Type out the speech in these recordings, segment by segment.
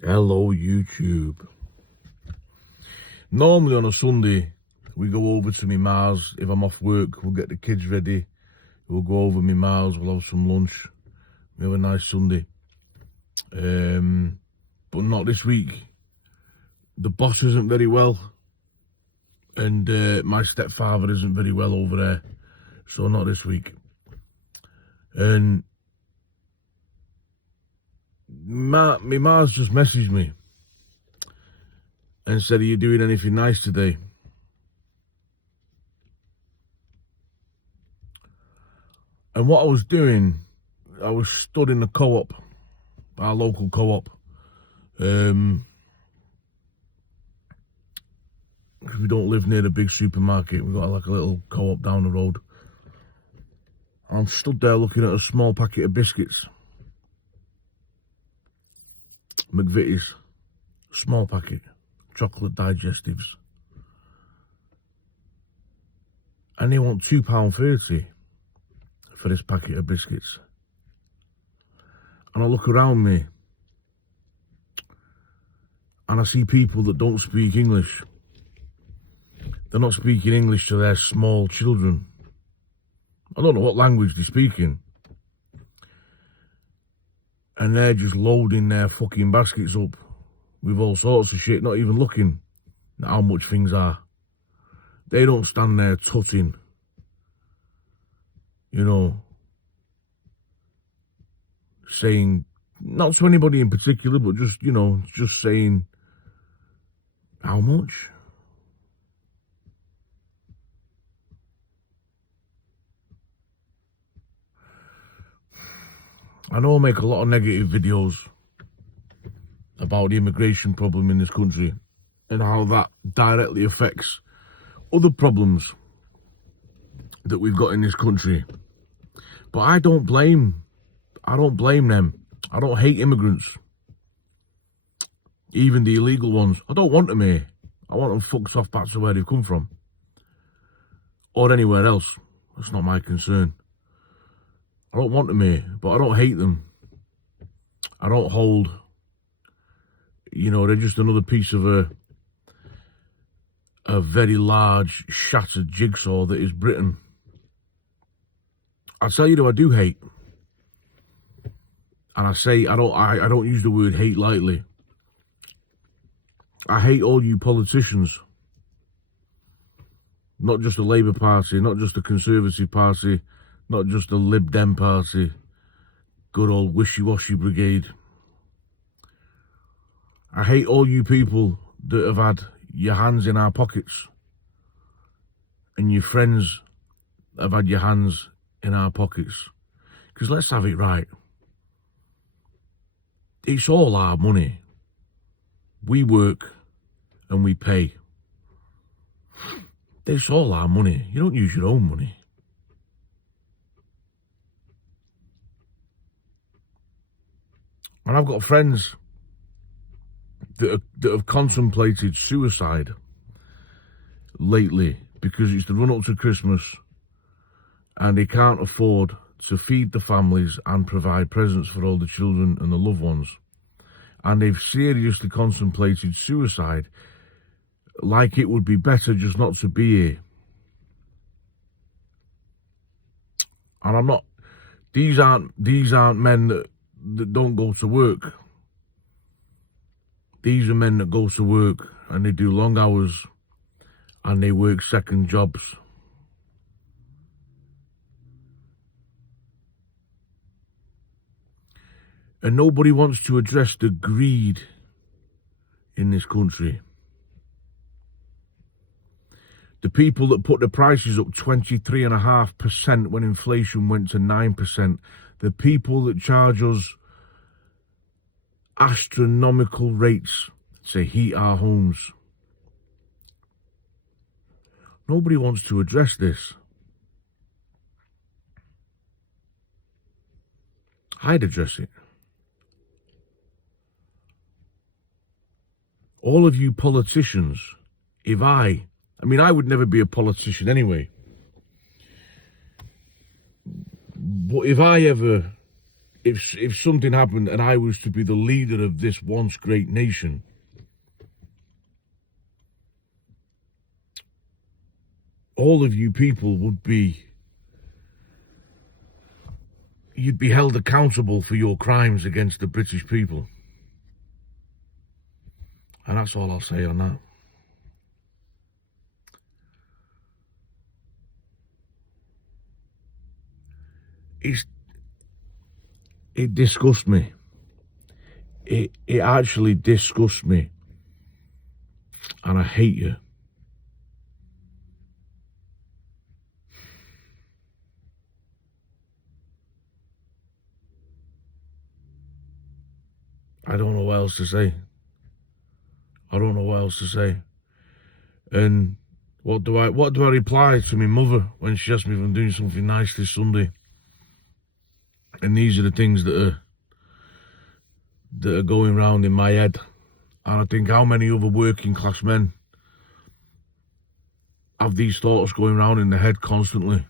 Hello, YouTube. Normally on a Sunday, we go over to my ma's. If I'm off work, we'll get the kids ready. We'll go over my ma's, we'll have some lunch. We have a nice Sunday. But not this week. The boss isn't very well. And my stepfather isn't very well over there. So not this week. And my ma's just messaged me and said, "Are you doing anything nice today?" And what I was doing, I was stood in the co-op, our local co-op. Because we don't live near the big supermarket. We've got like a little co-op down the road. I'm stood there looking at a small packet of biscuits. McVitie's. Small packet. Chocolate digestives. And they want £2.30 for this packet of biscuits. And I look around me and I see people that don't speak English. They're not speaking English to their small children. I don't know what language they're speaking. And they're just loading their fucking baskets up with all sorts of shit, not even looking at how much things are. They don't stand there tutting, you know, saying, not to anybody in particular, but just, you know, just saying, how much? I know I make a lot of negative videos about the immigration problem in this country and how that directly affects other problems that we've got in this country. But I don't blame them. I don't hate immigrants. Even the illegal ones. I don't want them here. I want them fucked off back to where they've come from. Or anywhere else. That's not my concern. I don't want them here, but I don't hate them. I don't hold, you know, they're just another piece of a very large, shattered jigsaw that is Britain. I tell you who I do hate. And I say, I don't use the word hate lightly. I hate all you politicians. Not just the Labour Party, not just the Conservative Party, not just the Lib Dem Party, good old wishy-washy brigade. I hate all you people that have had your hands in our pockets and your friends have had your hands in our pockets. Because let's have it right. It's all our money. We work and we pay. It's all our money. You don't use your own money. And I've got friends that have contemplated suicide lately because it's the run up to Christmas and they can't afford to feed the families and provide presents for all the children and the loved ones. And they've seriously contemplated suicide, like it would be better just not to be here. And I'm not, these aren't men that don't go to work. These are men that go to work and they do long hours and they work second jobs. And nobody wants to address the greed in this country. The people that put the prices up 23.5% when inflation went to 9%. The people that charge us astronomical rates to heat our homes. Nobody wants to address this. I'd address it. All of you politicians, I would never be a politician anyway. But if I ever if something happened and I was to be the leader of this once great nation, all of you people would be, you'd be held accountable for your crimes against the British people. And that's all I'll say on that. It disgusts me. It actually disgusts me. And I hate you. I don't know what else to say. I don't know what else to say. And what do I reply to my mother when she asks me if I'm doing something nice this Sunday? And these are the things that are going round in my head. And I think how many other working class men have these thoughts going round in their head constantly.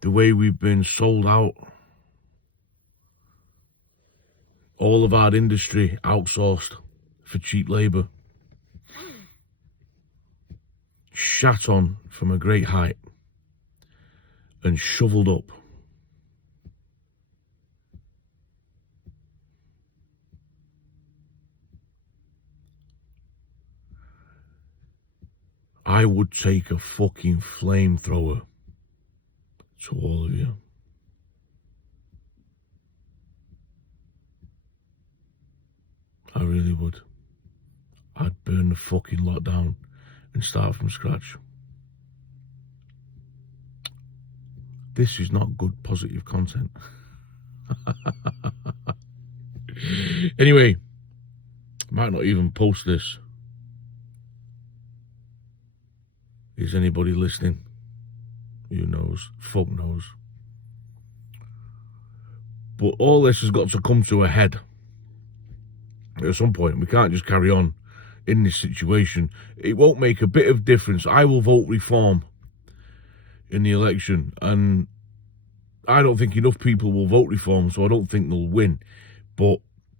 The way we've been sold out. All of our industry outsourced for cheap labour. Shat on from a great height. And shoveled up. I would take a fucking flamethrower to all of you. I really would. I'd burn the fucking lot down and start from scratch. This is not good, positive content. Anyway, might not even post this. Is anybody listening? Who knows? Fuck knows. But all this has got to come to a head. At some point, we can't just carry on in this situation. It won't make a bit of difference. I will vote reform in the election, and I don't think enough people will vote reform, so I don't think they'll win. But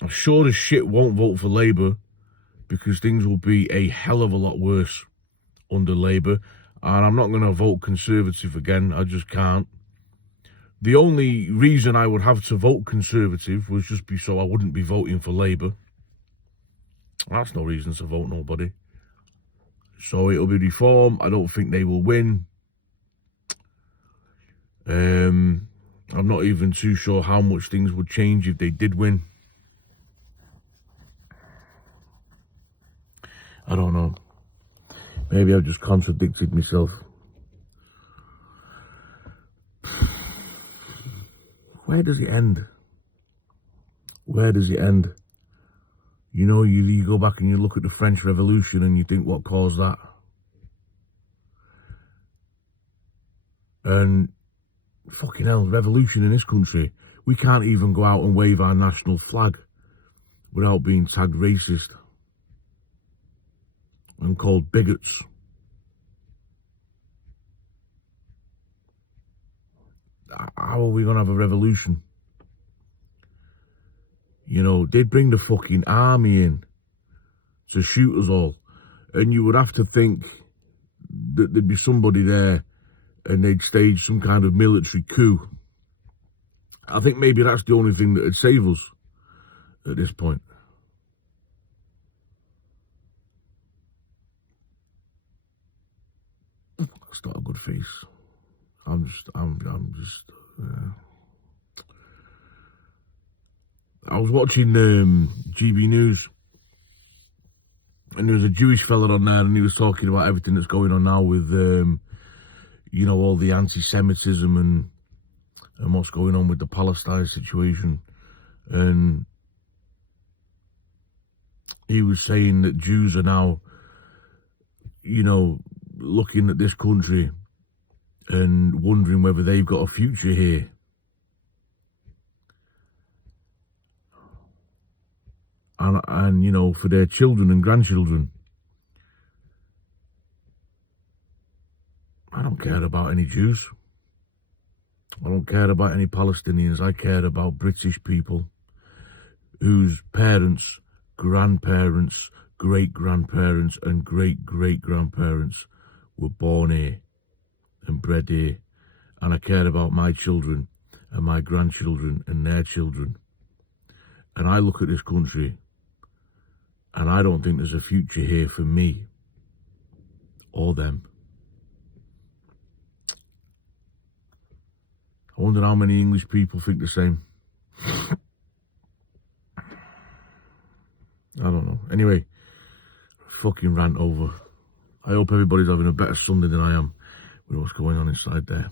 I sure as shit won't vote for Labour, because things will be a hell of a lot worse under Labour, and I'm not going to vote Conservative again. I just can't. The only reason I would have to vote Conservative was just be so I wouldn't be voting for Labour. That's no reason to vote nobody. So it'll be reform. I don't think they will win. I'm not even too sure how much things would change if they did win. I don't know. Maybe I've just contradicted myself. Where does it end? Where does it end? You know, you go back and you look at the French Revolution and you think, what caused that? And fucking hell, revolution in this country. We can't even go out and wave our national flag without being tagged racist and called bigots. How are we going to have a revolution? You know, they'd bring the fucking army in to shoot us all. And you would have to think that there'd be somebody there and they'd stage some kind of military coup. I think maybe that's the only thing that would save us at this point. That's not a good face. I'm just. I was watching GB News, and there was a Jewish fella on there, and he was talking about everything that's going on now with, you know, all the anti-Semitism and what's going on with the Palestine situation. And he was saying that Jews are now, you know, looking at this country and wondering whether they've got a future here. And you know, for their children and grandchildren. I don't care about any Jews. I don't care about any Palestinians. I care about British people whose parents, grandparents, great-grandparents and great-great-grandparents were born here and bred here. And I care about my children and my grandchildren and their children. And I look at this country and I don't think there's a future here for me or them. I wonder how many English people think the same. I don't know. Anyway, fucking rant over. I hope everybody's having a better Sunday than I am with what's going on inside there.